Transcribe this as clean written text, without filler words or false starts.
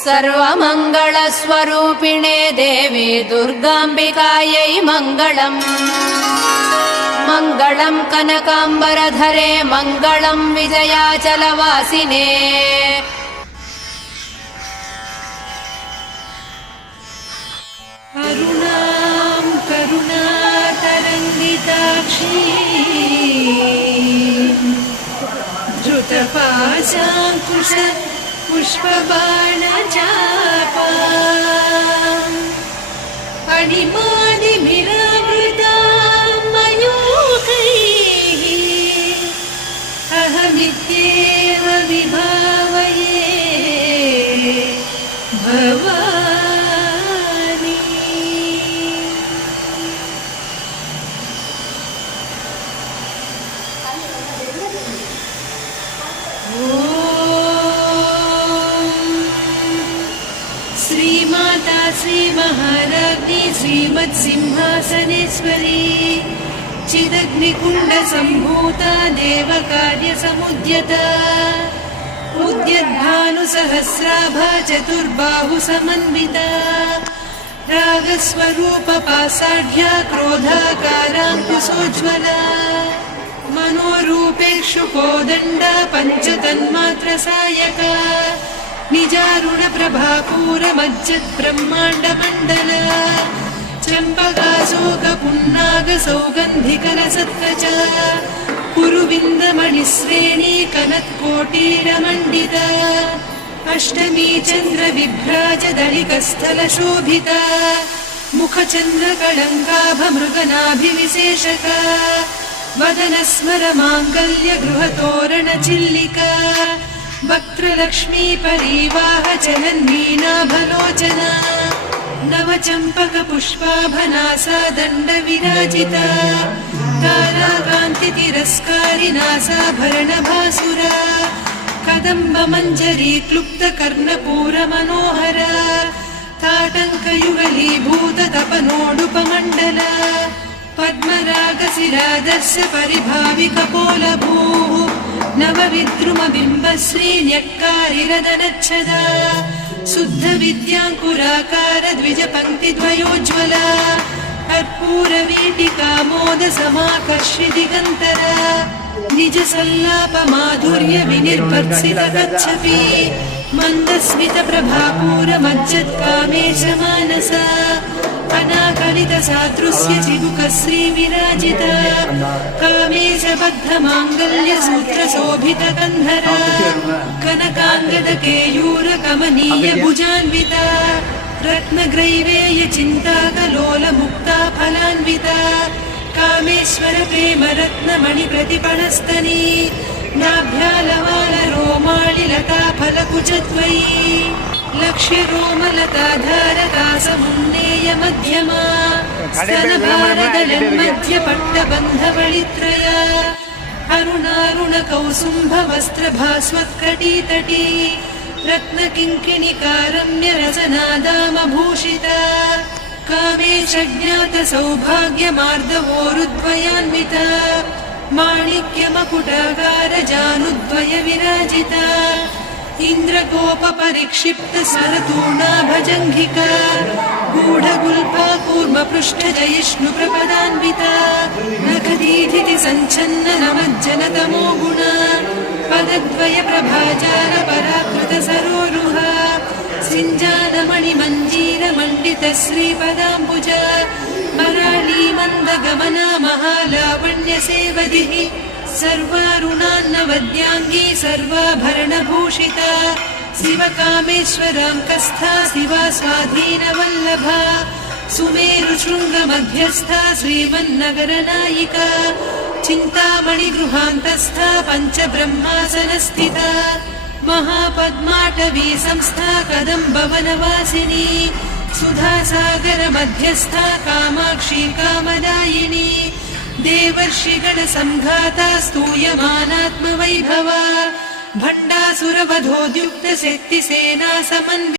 सर्वमङ्गलस्वरूपिणे देवी दुर्गाम्बिकायै मङ्गलम्। मङ्गलं कनकाम्बरधरे मङ्गलं विजयाचलवासिने। अरुणां करुणातरङ्गिताक्षी धृतपाशाङ्कुश पुष्पबाणचापा अणिमादिभिरावृतां मयूखैः अहमित्येव विभावये भवानी। श्रीमाता श्रीमहाराज्ञी श्रीमत्सिंहासनेश्वरी चिदग्निकुण्डसम्भूता देवकार्यसमुद्यता उद्यद्भानुसहस्राभा चतुर्बाहुसमन्विता रागस्वरूपपाषाढ्या क्रोधाकाराङ्कुशोज्ज्वला मनोरूपेषु कोदण्डा पञ्चतन्मात्रसायका निजारुणप्रभापूरमज्जद्ब्रह्माण्डमण्डला चम्पकाशोकपुन्नागसौगन्धिकरसत्कचा कुरुविन्दमणिश्रेणी कनत्कोटीरमण्डिता अष्टमी चन्द्रविभ्राजदलिकस्थलशोभिता मुखचन्द्रकळङ्काभमृगनाभिविशेषका वदनस्मरमाङ्गल्यगृहतोरणचिल्लिका वक्त्रलक्ष्मी परिवाहचलन्मीनाभलोचना नवचम्पकपुष्पाभनासा दण्डविराजिता ताराकान्तितिरस्कारिनासाभरणभासुरा कदम्बमञ्जरी क्लुप्तकर्णपूरमनोहरा ताटङ्कयुगलीभूततपनोडुपमण्डला पद्मरागशिरादर्श परिभाविकपोलभूः नवविद्रुमबिम्बश्रीन्यक्कारिरदनच्छदा शुद्धविद्याङ्कुराकार द्विजपङ्क्तिद्वयोज्ज्वला कर्पूरवीटिकामोदसमाकर्षि दिगन्तरा निजसल्लापमाधुर्यविनिर्भर्त्सितकच्छपि मन्दस्मितप्रभापूरमज्जत्कामेशमानसा अनाकलितसादृश्य चिबुकश्रीविराजिता कामेशबद्धमाङ्गल्यसूत्रशोभितकन्धरा कनकाङ्गदकेयूरकमनीयभुजान्विता रत्नग्रैवेयचिन्ताकलोलमुक्ता फलान्विता कामेश्वरप्रेमरत्नमणिप्रतिपणस्तनी नाभ्यालवालरोमालिलताफलकुचद्वयी लक्ष्यरोमलताधारकासमुन्नेयमध्यमा स्तनभारदलन्मध्यपट्टबन्धवळित्रया अरुणारुणकौसुम्भवस्त्रभास्वत्कटीतटी रत्नकिङ्किणिकारम्यरसनादामभूषिता कामेशज्ञातसौभाग्यमार्दवोरुद्वयान्विता माणिक्यमकुटाकारजानुद्वयविराजिता इन्द्रकोपपरिक्षिप्तसरतूर्णाभजङ्घिका गूढगुल्फा कूर्मपृष्ठजयिष्णुप्रपदान्विता नखदीधितिसञ्छन्ननमज्जनतमो गुणा पदद्वयप्रभाजारपराकृतसरोरुहा सिञ्जानमणिमञ्जीरमण्डितश्रीपदाम्बुजा मराळीमन्दगमना महालावण्यसेवधिः सर्वारुणान्नवद्याङ्गी सर्वाभरणभूषिता शिवकामेश्वराङ्कस्था शिवा स्वाधीनवल्लभा सुमेरुशृङ्गमध्यस्था श्रीमन्नगरनायिका चिन्तामणिगृहान्तस्था पञ्चब्रह्मासनस्थिता महापद्माटवी संस्था कदम्बवनवासिनी सुधासागरमध्यस्था कामाक्षी कामदायिनी देवर्षिगणसङ्घाता स्तूयमानात्मवैभवा भण्डासुरवधोद्युक्तशक्तिसेना समन्विता